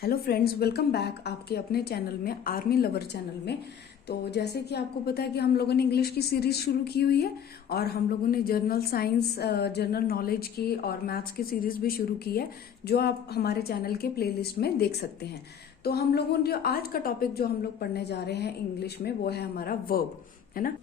Hello friends, welcome back आपके अपने channel में, आर्मी लवर चैनल में। तो जैसे कि आपको पता है कि हम लोगों ने इंग्लिश की सीरीज शुरू की हुई है और हम लोगों ने जनरल साइंस, जनरल नॉलेज की और मैथ्स की सीरीज भी शुरू की है, जो आप हमारे चैनल के प्लेलिस्ट में देख सकते हैं। तो हम लोगों ने जो आज का टॉपिक जो हम लोग पढ़ने जा रहे हैं इंग्लिश में, वो है हमारा वर्ब, है ना।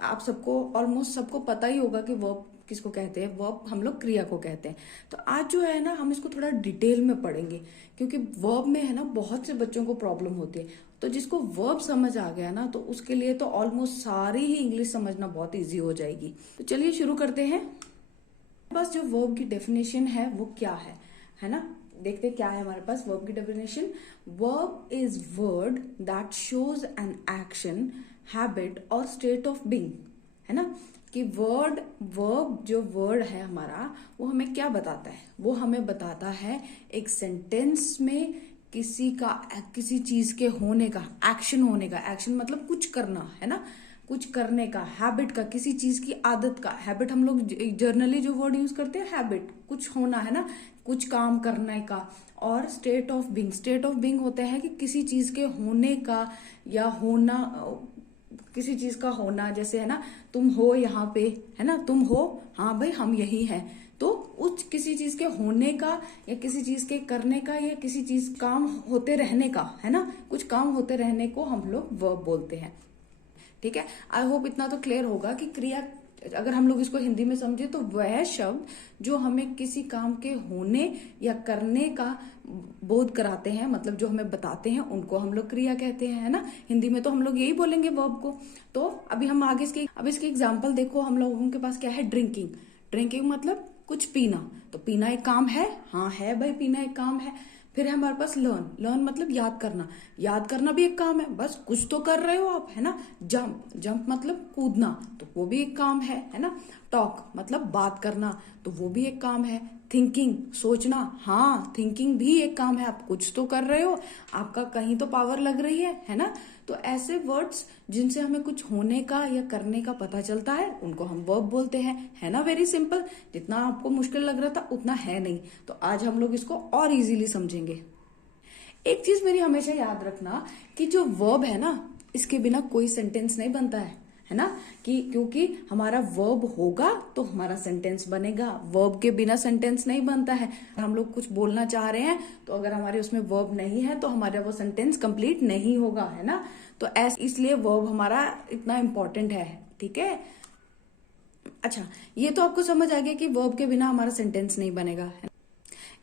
आप सबको ऑलमोस्ट सबको पता ही होगा कि वर्ब किसको कहते हैं। वर्ब हम लोग क्रिया को कहते हैं। तो आज जो है ना, हम इसको थोड़ा डिटेल में पढ़ेंगे, क्योंकि वर्ब में है ना बहुत से बच्चों को प्रॉब्लम होती है। तो जिसको वर्ब समझ आ गया ना, तो उसके लिए तो ऑलमोस्ट सारी ही इंग्लिश समझना बहुत इजी हो जाएगी। तो चलिए शुरू करते हैं। बस जो वर्ब की डेफिनेशन है वो क्या है ना। देखते क्या है हमारे पास वर्ब की definition. Verb is word that shows an action, habit और स्टेट ऑफ बीइंग, है ना। कि वर्ब जो वर्ड है हमारा, वो हमें क्या बताता है? वो हमें बताता है एक सेंटेंस में किसी चीज के होने का, एक्शन होने का। एक्शन मतलब कुछ करना, है ना, कुछ करने का। हैबिट का, किसी चीज की आदत का। हैबिट हम लोग जर्नली जो वर्ड यूज करते हैं, हैबिट कुछ होना, है ना, कुछ काम करने का। और state of being, state of being होता है कि किसी चीज के होने का या होना, किसी चीज का होना। जैसे है ना, तुम हो यहाँ पे, है ना, तुम हो, हाँ भाई हम यही हैं। तो उस किसी चीज के होने का या किसी चीज के करने का या किसी चीज काम होते रहने का, है ना, कुछ काम होते रहने को हम लोग वर्ब बोलते हैं। ठीक है, आई होप इतना तो क्लियर होगा कि क्रिया, अगर हम लोग इसको हिंदी में समझे तो वह शब्द जो हमें किसी काम के होने या करने का बोध कराते हैं, मतलब जो हमें बताते हैं, उनको हम लोग क्रिया कहते हैं, है ना। हिंदी में तो हम लोग यही बोलेंगे वर्ब को। तो अभी हम आगे इसकी एग्जाम्पल देखो। हम लोगों के पास क्या है? ड्रिंकिंग। ड्रिंकिंग मतलब कुछ पीना। तो पीना एक काम है, हाँ है भाई, पीना एक काम है। फिर है हमारे पास लर्न। लर्न मतलब याद करना। याद करना भी एक काम है, बस कुछ तो कर रहे हो आप, है ना। जंप, जंप मतलब कूदना, तो वो भी एक काम है ना। टॉक मतलब बात करना, तो वो भी एक काम है। थिंकिंग, सोचना, हाँ थिंकिंग भी एक काम है। आप कुछ तो कर रहे हो, आपका कहीं तो पावर लग रही है ना। तो ऐसे वर्ड्स जिनसे हमें कुछ होने का या करने का पता चलता है, उनको हम वर्ब बोलते हैं, है ना। Very simple. जितना आपको मुश्किल लग रहा था उतना है नहीं। तो आज हम लोग इसको और इजीली समझेंगे। एक चीज मेरी हमेशा याद रखना कि जो वर्ब है ना, इसके बिना कोई सेंटेंस नहीं बनता है ना। कि क्योंकि हमारा वर्ब होगा तो हमारा सेंटेंस बनेगा। वर्ब के बिना सेंटेंस नहीं बनता है। हम लोग कुछ बोलना चाह रहे हैं, तो अगर हमारे उसमें वर्ब नहीं है तो हमारा वो सेंटेंस कंप्लीट नहीं होगा, है ना। तो इसलिए वर्ब हमारा इतना इंपॉर्टेंट है। ठीक है, अच्छा, ये तो आपको समझ आ गया कि वर्ब के बिना हमारा सेंटेंस नहीं बनेगा, है।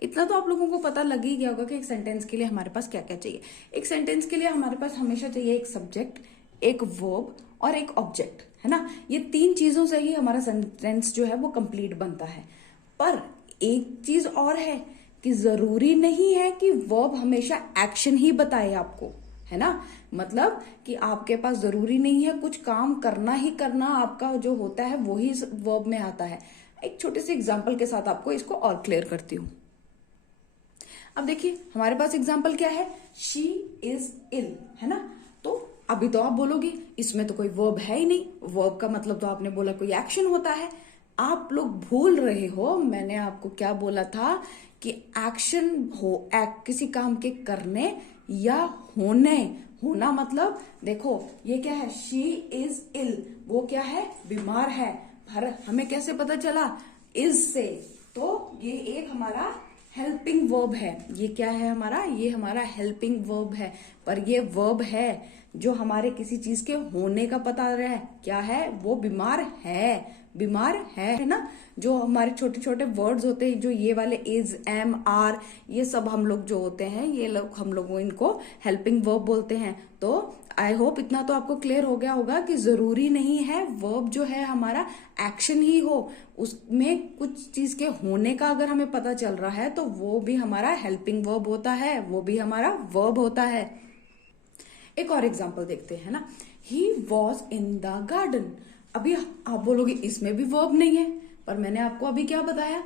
इतना तो आप लोगों को पता लग ही गया होगा कि एक सेंटेंस के लिए हमारे पास क्या क्या चाहिए। एक सेंटेंस के लिए हमारे पास हमेशा चाहिए एक सब्जेक्ट, एक वर्ब और एक ऑब्जेक्ट, है ना। ये तीन चीजों से ही हमारा सेंटेंस जो है वो कंप्लीट बनता है। पर एक चीज और है कि जरूरी नहीं है कि वर्ब हमेशा एक्शन ही बताए आपको, है ना। मतलब कि आपके पास जरूरी नहीं है कुछ काम करना ही करना, आपका जो होता है वो ही वर्ब में आता है। एक छोटे से एग्जांपल के साथ आपको इसको और क्लियर करती हूँ। अब देखिए हमारे पास एग्जाम्पल क्या है? शी इज इल, है ना। तो अभी तो आप बोलोगे इसमें तो कोई वर्ब है ही नहीं। वर्ब का मतलब तो आपने बोला कोई एक्शन होता है। आप लोग भूल रहे हो, मैंने आपको क्या बोला था कि एक्शन हो, किसी काम के करने या होने। होना मतलब देखो ये क्या है? शी इज इल, वो क्या है? बीमार है। हमें कैसे पता चला? इज से। तो ये एक हमारा हेल्पिंग वर्ब है। ये क्या है हमारा? ये हमारा हेल्पिंग वर्ब है। पर ये वर्ब है जो हमारे किसी चीज के होने का पता रहा है। क्या है वो? बीमार है। बीमार है ना। जो हमारे छोटे छोटे वर्ड्स होते हैं, जो ये वाले इज, एम, आर, ये सब हम लोग जो होते हैं, ये लोग हम लोग इनको हेल्पिंग वर्ब बोलते हैं। तो आई होप इतना तो आपको क्लियर हो गया होगा कि जरूरी नहीं है वर्ब जो है हमारा एक्शन ही हो। उसमें कुछ चीज के होने का अगर हमें पता चल रहा है तो वो भी हमारा हेल्पिंग वर्ब होता है, वो भी हमारा वर्ब होता है। एक और एग्जांपल देखते हैं ना। He was in the garden. अभी आप बोलोगे इसमें भी वर्ब नहीं है, पर मैंने आपको अभी क्या बताया?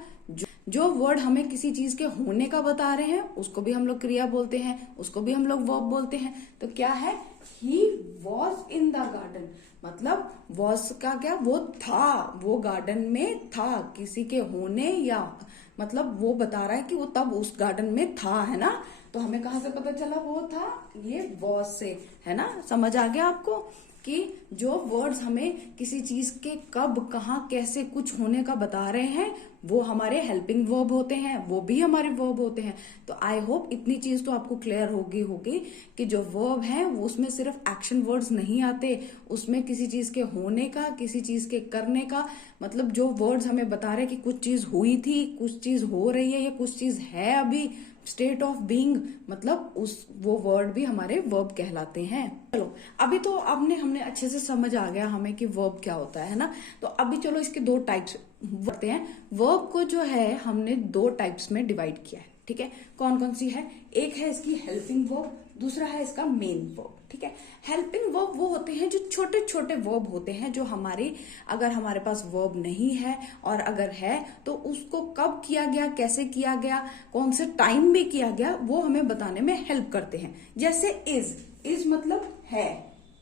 जो वर्ड हमें किसी चीज के होने का बता रहे हैं उसको भी हम लोग क्रिया बोलते हैं, उसको भी हम लोग वर्ब बोलते हैं। तो क्या है? He was in the garden, मतलब वॉज का क्या? वो था, वो गार्डन में था। किसी के होने या मतलब वो बता रहा है कि वो तब उस गार्डन में था, है ना। तो हमें कहाँ से पता चला? वो था ये वॉज से, है ना। समझ आ गया आपको कि जो वर्ड्स हमें किसी चीज के कब, कहाँ, कैसे कुछ होने का बता रहे हैं वो हमारे हेल्पिंग वर्ब होते हैं, वो भी हमारे वर्ब होते हैं। तो आई होप इतनी चीज तो आपको क्लियर होगी कि जो वर्ब है वो उसमें सिर्फ एक्शन वर्ड्स नहीं आते, उसमें किसी चीज के होने का, किसी चीज के करने का, मतलब जो वर्ड्स हमें बता रहे हैं कि कुछ चीज हुई थी, कुछ चीज हो रही है या कुछ चीज है अभी, स्टेट ऑफ बीइंग, मतलब वो वर्ड भी हमारे वर्ब कहलाते हैं। चलो अभी तो हमने अच्छे से समझ आ गया हमें कि वर्ब क्या होता है ना। तो अभी चलो इसके दो टाइप्स बढ़ते हैं। वर्ब को जो है हमने दो टाइप्स में डिवाइड किया है, ठीक है। कौन कौन सी है? एक है इसकी हेल्पिंग वर्ब, दूसरा है इसका मेन वर्ब, ठीक है। हेल्पिंग वर्ब वो होते हैं जो छोटे छोटे वर्ब होते हैं, जो अगर हमारे पास वर्ब नहीं है और अगर है तो उसको कब किया गया, कैसे किया गया, कौन से टाइम में किया गया, वो हमें बताने में हेल्प करते हैं। जैसे इज मतलब है,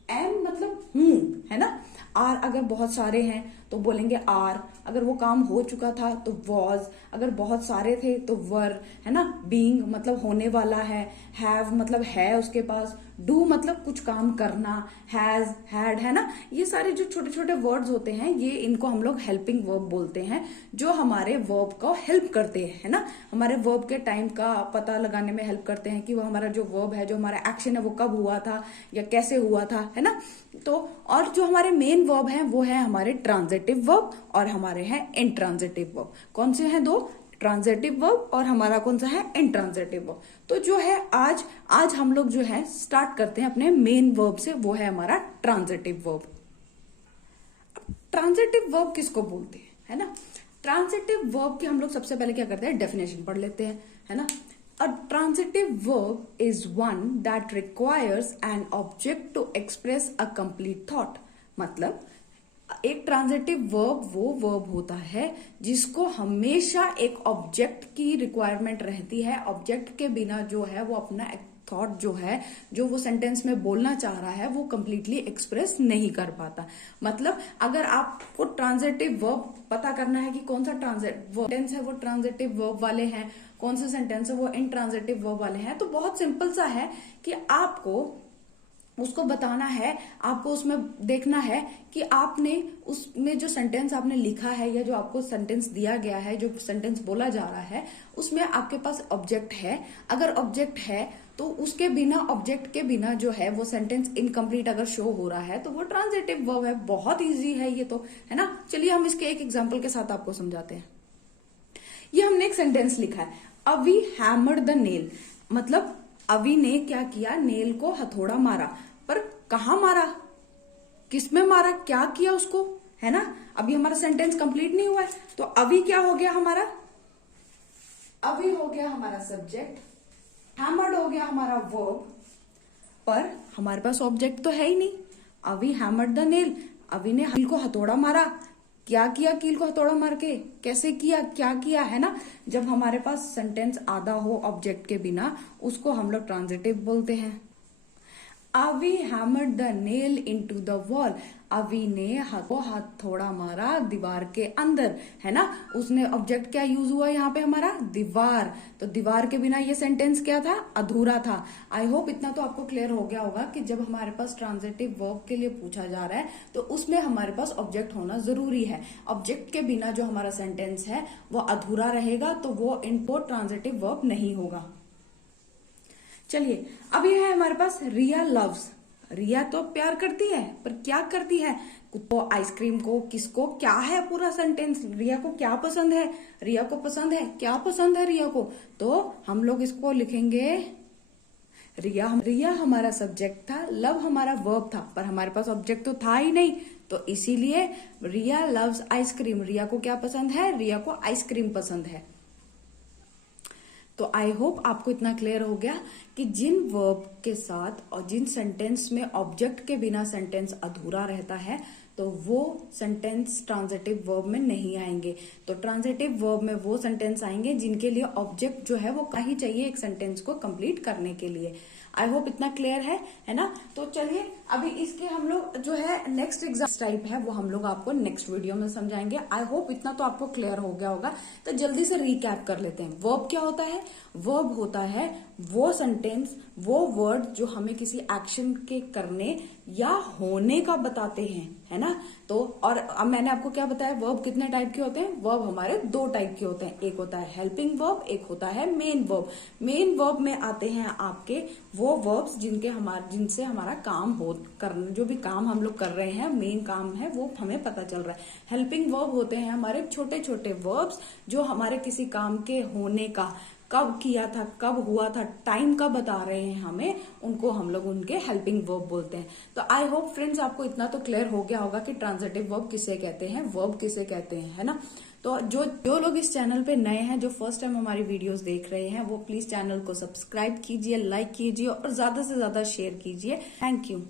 एम मतलब हूं, है ना। आर अगर बहुत सारे हैं तो बोलेंगे आर, अगर वो काम हो चुका था तो वॉज, अगर बहुत सारे थे तो वर, है ना। बीइंग मतलब होने वाला है, हैव मतलब है उसके पास, डू मतलब कुछ काम करना, हैज, हैड, है ना। ये सारे जो छोटे छोटे वर्ड्स होते हैं ये इनको हम लोग हेल्पिंग वर्ब बोलते हैं, जो हमारे वर्ब को हेल्प करते हैं, है ना। हमारे वर्ब के टाइम का पता लगाने में हेल्प करते हैं कि वो हमारा जो वर्ब है, जो हमारा एक्शन है वो कब हुआ था या कैसे हुआ था, है ना। तो और जो हमारे मेन वर्ब हैं वो है हमारे ट्रांजिटिव वर्ब और हमारे हैं इंट्रांजिटिव वर्ब। कौन से हैं? दो, ट्रांजिटिव वर्ब और हमारा कौन सा है? Intransitive verb. तो जो है आज हम लोग जो है स्टार्ट करते हैं अपने मेन वर्ब से, वो है हमारा ट्रांजिटिव वर्ब। ट्रांजिटिव वर्ब किसको बोलते हैं, है ना। ट्रांजिटिव वर्ब की हम लोग सबसे पहले क्या करते हैं? डेफिनेशन पढ़ लेते हैं, है ना। A transitive verb is one that requires an object to express a complete thought. मतलब एक ट्रांजिटिव वर्ब वो वर्ब होता है जिसको हमेशा एक ऑब्जेक्ट की रिक्वायरमेंट रहती है। ऑब्जेक्ट के बिना जो है वो अपना थॉट जो है, जो वो सेंटेंस में बोलना चाह रहा है, वो कंप्लीटली एक्सप्रेस नहीं कर पाता। मतलब अगर आपको ट्रांजिटिव वर्ब पता करना है कि कौन सा सेंटेंस है वो ट्रांजिटिव वर्ब वाले हैं, कौन सा सेंटेंस है वो इंट्रांजिटिव वर्ब वाले हैं, तो बहुत सिंपल सा है कि आपको उसको बताना है, आपको उसमें देखना है कि आपने उसमें जो सेंटेंस आपने लिखा है या जो आपको सेंटेंस दिया गया है, जो सेंटेंस बोला जा रहा है, उसमें आपके पास ऑब्जेक्ट है। अगर ऑब्जेक्ट है तो उसके बिना, ऑब्जेक्ट के बिना जो है वो सेंटेंस इनकम्प्लीट अगर शो हो रहा है तो वो ट्रांजिटिव वर्ब है। बहुत इजी है ये तो, है ना। चलिए हम इसके एक एग्जाम्पल के साथ आपको समझाते हैं। ये हमने एक सेंटेंस लिखा है, अवी हैमर्ड द नेल। मतलब अवी ने क्या किया? नेल को हथौड़ा मारा। पर कहाँ मारा, किसमें मारा, क्या किया उसको, है ना। अभी हमारा सेंटेंस कंप्लीट नहीं हुआ है। तो अभी क्या हो गया हमारा? अभी हो गया हमारा सब्जेक्ट, हैमर्ड हो गया हमारा वर्ब, पर हमारे पास ऑब्जेक्ट तो है ही नहीं। अभी हैमर्ड द नेल, अभी ने कील को हथौड़ा मारा। क्या किया कील को हथौड़ा मार के, कैसे किया, क्या किया, है ना। जब हमारे पास सेंटेंस आधा हो ऑब्जेक्ट के बिना, उसको हम लोग ट्रांजिटिव बोलते हैं। अवी hammered the nail into the wall. अवी ने हथौड़ा मारा दीवार के अंदर, है ना। उसने ऑब्जेक्ट क्या यूज हुआ यहाँ पे हमारा? दीवार। तो दीवार के बिना ये सेंटेंस क्या था? अधूरा था। आई होप इतना तो आपको क्लियर हो गया होगा कि जब हमारे पास ट्रांजिटिव वर्ब के लिए पूछा जा रहा है तो उसमें हमारे पास ऑब्जेक्ट होना जरूरी है। ऑब्जेक्ट के बिना जो हमारा सेंटेंस है वो अधूरा रहेगा, तो वो इनको ट्रांजिटिव वर्ब नहीं होगा। चलिए अब ये है हमारे पास रिया लव्स। रिया तो प्यार करती है, पर क्या करती है? को, आइसक्रीम को, किसको, क्या है पूरा सेंटेंस? रिया को क्या पसंद है? रिया को पसंद है, क्या पसंद है रिया को? तो हम लोग इसको लिखेंगे रिया हमारा सब्जेक्ट था, लव हमारा वर्ब था, पर हमारे पास ऑब्जेक्ट तो था ही नहीं, तो इसीलिए रिया लव्स आइसक्रीम। रिया को क्या पसंद है? रिया को आइसक्रीम पसंद है। तो आई होप आपको इतना क्लियर हो गया कि जिन वर्ब के साथ और जिन सेंटेंस में ऑब्जेक्ट के बिना सेंटेंस अधूरा रहता है तो वो सेंटेंस ट्रांजिटिव वर्ब में नहीं आएंगे। तो ट्रांजिटिव वर्ब में वो सेंटेंस आएंगे जिनके लिए ऑब्जेक्ट जो है वो का ही चाहिए एक सेंटेंस को कंप्लीट करने के लिए। आई होप इतना क्लियर है ना। तो चलिए अभी इसके हम लोग जो है नेक्स्ट एग्जाम टाइप है वो हम लोग आपको नेक्स्ट वीडियो में समझाएंगे। आई होप इतना तो आपको क्लियर हो गया होगा। तो जल्दी से रिकैप कर लेते हैं। वर्ब क्या होता है? वर्ब होता है वो सेंटेंस, वो वर्ड जो हमें किसी एक्शन के करने या होने का बताते हैं, है ना। तो और अब मैंने आपको क्या बताया, वर्ब कितने टाइप के होते हैं। वर्ब हमारे दो टाइप के होते हैं, एक होता है हेल्पिंग वर्ब, एक होता है मेन वर्ब। मेन वर्ब में आते हैं आपके वो वर्ब्स जिनसे हमारा काम हो करना, जो भी काम हम लोग कर रहे हैं, मेन काम है वो हमें पता चल रहा है। हेल्पिंग वर्ब होते हैं हमारे छोटे छोटे वर्ब्स जो हमारे किसी काम के होने का, कब किया था, कब हुआ था, टाइम का बता रहे हैं हमें, उनको हम लोग उनके हेल्पिंग वर्ब बोलते हैं। तो आई होप फ्रेंड्स आपको इतना तो क्लियर हो गया होगा कि ट्रांजिटिव वर्ब किसे कहते हैं, वर्ब किसे कहते हैं, है ना। तो जो लोग इस चैनल पे नए हैं, जो फर्स्ट टाइम हमारी वीडियोस देख रहे हैं, वो प्लीज चैनल को सब्सक्राइब कीजिए, लाइक कीजिए और ज्यादा से ज्यादा शेयर कीजिए। Thank you.